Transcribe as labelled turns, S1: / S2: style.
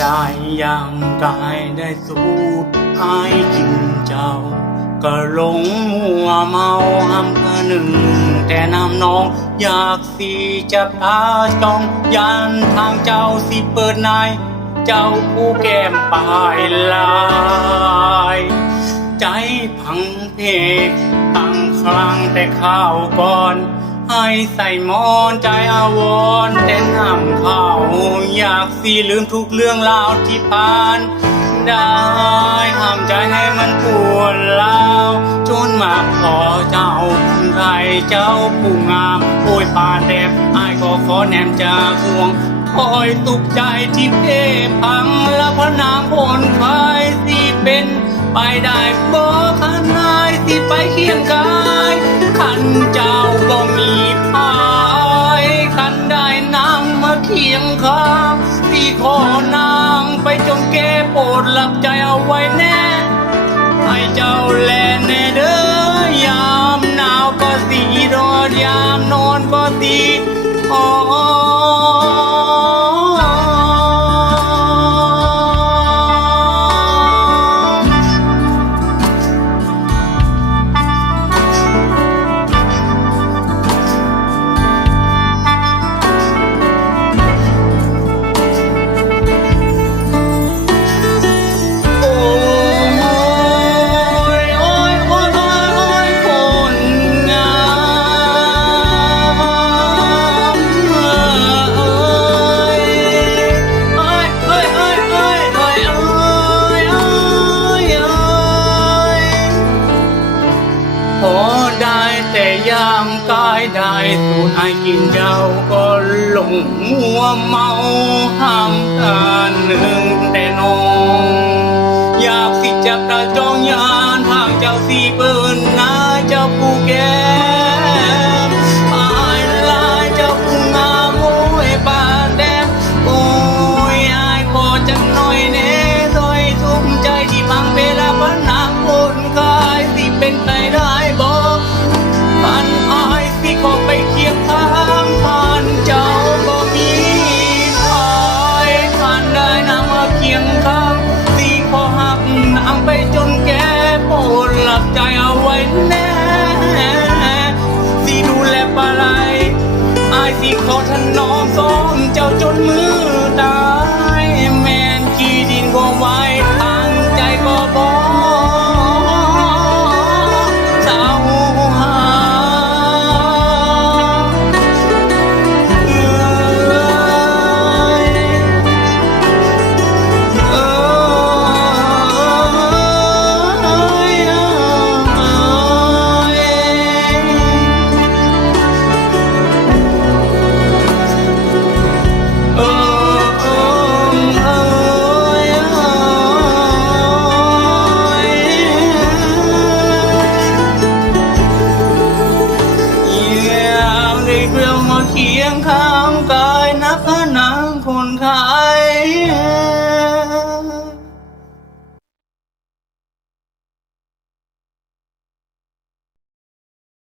S1: ได้ย่ามกายได้สูดหายกินเจ้า ก็หลงมัวเมาหำคะหนึ่ง แต่น้ำน้องอยากสีจับตาจ้องยันทางเจ้าสิเปิดนายเจ้าผู้แก้มปลายลายใจพังเพกตั้งครั้งแต่ข้าวก่อน ให้ใส่หมอนใจอาวรณ์แต่น้ำข้าวอยากสิลืมทุกเรื่องราวที่ผ่านได้ห้ามใจให้มันปวดร้าวจนมาขอเจ้าคุณไทยเจ้าผู้งามโอยปานแดบอก็ขอแนมจากห่วงคอยตุกใจที่เพพังและพระนามคนไข้สิเป็น ไปได้บ่ขันนายสิไปเคียงกายขันเจ้า ดหลับใจเอาไว้แน่ ให้เจ้าแลแน่เด้อยามหนาวก็สีรอดยามนอนก็สีอ๋อนายได้สูดไอกินเจ้าก็หลงมัวเมาห้ามกานหนึ่งแต่นอง อยากสิจับตาจ้องยานทางเจ้าสีเปิ้น สิเขานน้อมส เกลียวมาเคียงข้างกัน